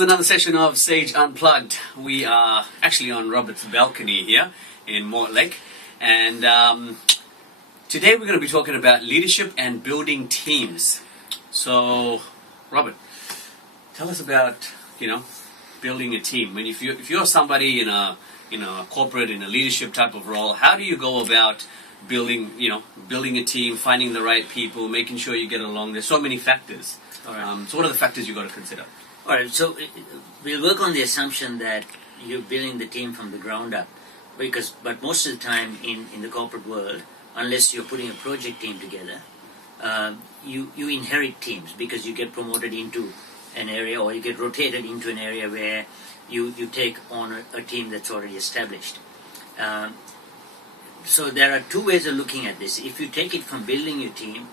Another session of Sage Unplugged. We are actually on Robert's balcony here in Mortlake, and today we're going to be talking about leadership and building teams. So, Robert, tell us about building a team. When if you're somebody in a corporate, in a leadership type of role, how do you go about building a team, finding the right people, making sure you get along? There's so many factors. All right. So what are the factors you got to consider? All right, so we'll work on the assumption that you're building the team from the ground up, but most of the time in the corporate world, unless you're putting a project team together, you inherit teams because you get promoted into an area or you get rotated into an area where you take on a team that's already established. So there are two ways of looking at this. If you take it from building your team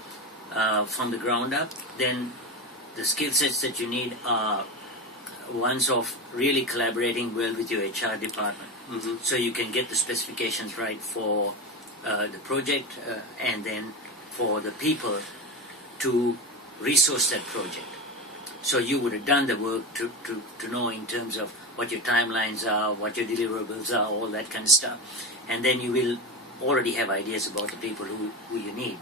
from the ground up, then the skill sets that you need are ones of really collaborating well with your HR department. Mm-hmm. So you can get the specifications right for the project and then for the people to resource that project. So you would have done the work to know in terms of what your timelines are, what your deliverables are, all that kind of stuff. And then you will already have ideas about the people who you need.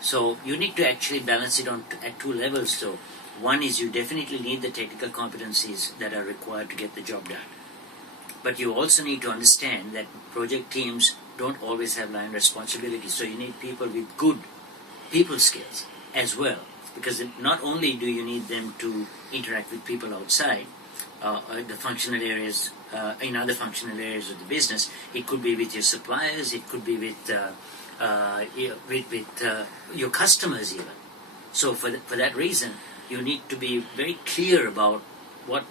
So you need to actually balance it at two levels. So one is you definitely need the technical competencies that are required to get the job done. But you also need to understand that project teams don't always have line responsibilities. So you need people with good people skills as well. Because not only do you need them to interact with people outside, the functional areas, in other functional areas of the business, it could be with your suppliers, it could be with your customers even. So for that reason, you need to be very clear about what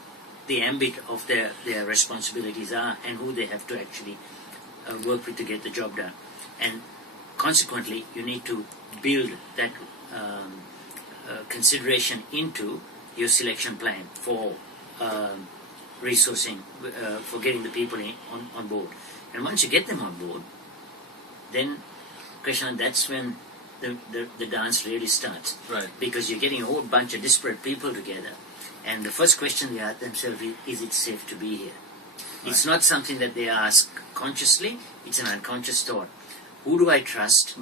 the ambit of their responsibilities are and who they have to actually work with to get the job done. And consequently, you need to build that consideration into your selection plan for resourcing, for getting the people on board. And once you get them on board, then, Krishna, that's when the dance really starts. Right. Because you're getting a whole bunch of disparate people together. And the first question they ask themselves is it safe to be here? Right. It's not something that they ask consciously, it's an unconscious thought. Who do I trust?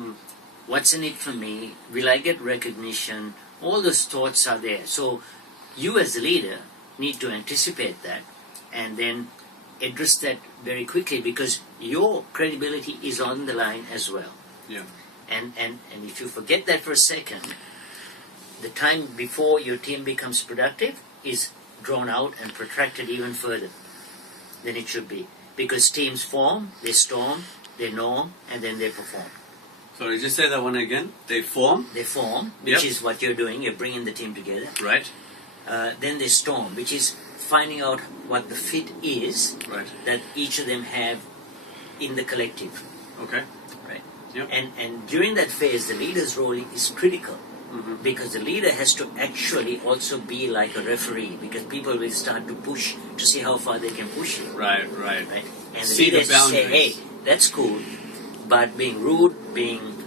What's in it for me? Will I get recognition? All those thoughts are there. So you as the leader need to anticipate that and then address that very quickly because your credibility is on the line as well. Yeah. And if you forget that for a second, the time before your team becomes productive is drawn out and protracted even further than it should be. Because teams form, they storm, they norm, and then they perform. Sorry, just say that one again. They form. They form, which is what you're doing. You're bringing the team together. Right. Then they storm, which is finding out what the fit is that each of them have in the collective. Okay. Right. Yep. And during that phase, the leader's role is critical. Mm-hmm. Because the leader has to actually also be like a referee, because people will start to push to see how far they can push you. Right. And See the leader the has to say, boundaries. hey, that's cool, but being rude, being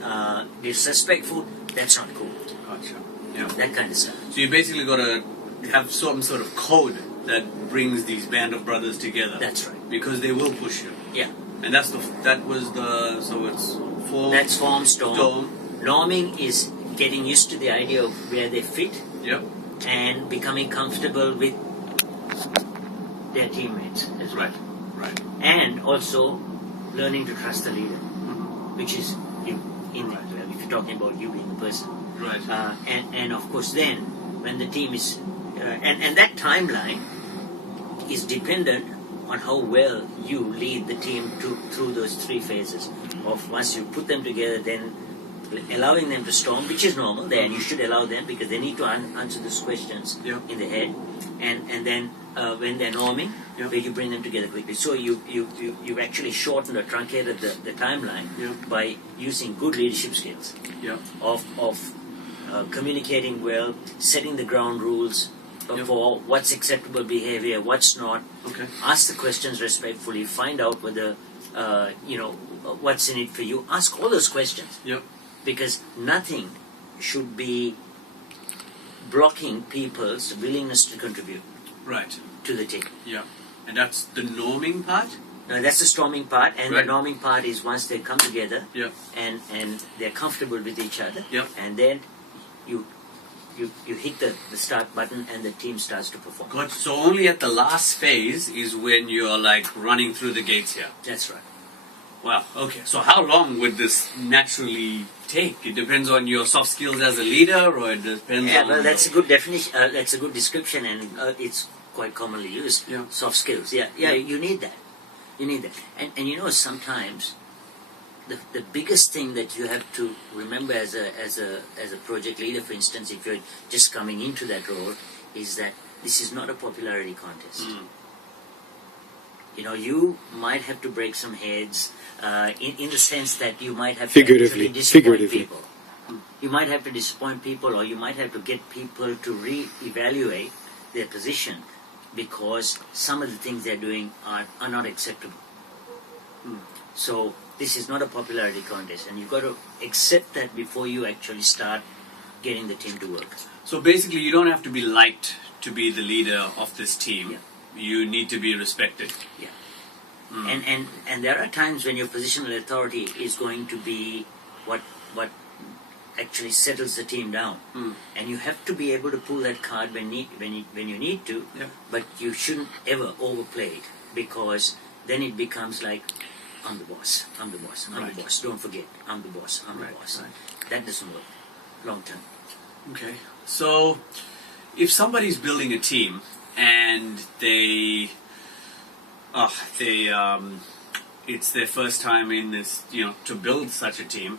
disrespectful, that's not cool. Gotcha. Yeah. That kind of stuff. So you basically got to have some sort of code that brings these band of brothers together. That's right. Because they will push you. Yeah. And so it's form. That's form, storm. Norming is getting used to the idea of where they fit. Yep. And becoming comfortable with their teammates as well. Right. And also learning to trust the leader, which is you if you're talking about you being the person. Right. And of course then, when the team is... and that timeline is dependent on how well you lead the team through those three phases. Of once you put them together, then allowing them to storm, which is normal, and you should allow them because they need to answer those questions in the head. And then when they're norming, you bring them together quickly. So you've actually shortened or truncated the timeline by using good leadership skills of communicating well, setting the ground rules for what's acceptable behavior, what's not. Okay. Ask the questions respectfully. Find out whether what's in it for you. Ask all those questions. Yep. Because nothing should be blocking people's willingness to contribute. Right. to the team. Yeah. And that's the norming part? Now that's the storming part, and Right. the norming part is once they come together Yeah. and they're comfortable with each other, Yeah. and then you hit the start button and the team starts to perform. Good. So only at the last phase is when you're like running through the gates here. That's right. Wow. Okay. So how long would this naturally take? It depends on your soft skills as a leader, or it depends Yeah, on... well, that's a good definition. That's a good description, and it's quite commonly used. Yeah. Soft skills. Yeah, yeah, you need that. You need that. And you know, sometimes the biggest thing that you have to remember as a project leader, for instance, if you're just coming into that role, is that this is not a popularity contest. You know, you might have to break some heads in the sense that you might have to actually disappoint people. You might have to disappoint people, or you might have to get people to re-evaluate their position because some of the things they're doing are not acceptable. So this is not a popularity contest, and you've got to accept that before you actually start getting the team to work. So basically, you don't have to be liked to be the leader of this team. Yeah. You need to be respected. Yeah. And there are times when your positional authority is going to be what actually settles the team down, and you have to be able to pull that card when you need to. Yeah. But you shouldn't ever overplay it, because then it becomes like, I'm the boss, I'm the boss, I'm Right. the boss. Don't forget, I'm the boss, I'm Right, the boss. right. That doesn't work long term. Okay. So if somebody's building a team and it's their first time in this, to build such a team,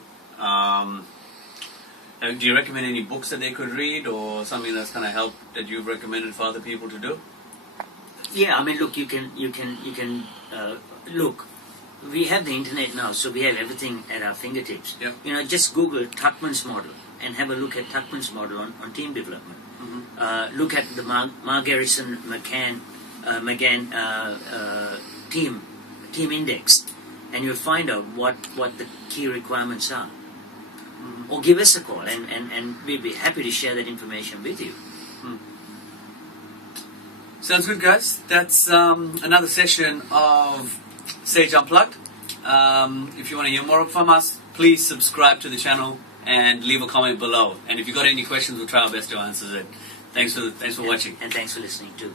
do you recommend any books that they could read, or something that's kind of help that you've recommended for other people to do? Yeah, I mean, look, you can look. We have the internet now, so we have everything at our fingertips. Yeah. You know, just Google Tuckman's model and have a look at Tuckman's model on team development. Look at the Mar Garrison McGann team index, and you'll find out what the key requirements are. Or give us a call, and we'd be happy to share that information with you. Sounds good, guys. That's another session of Sage Unplugged. If you want to hear more from us, please subscribe to the channel and leave a comment below. And if you've got any questions, we'll try our best to answer it. Thanks for watching. And thanks for listening too.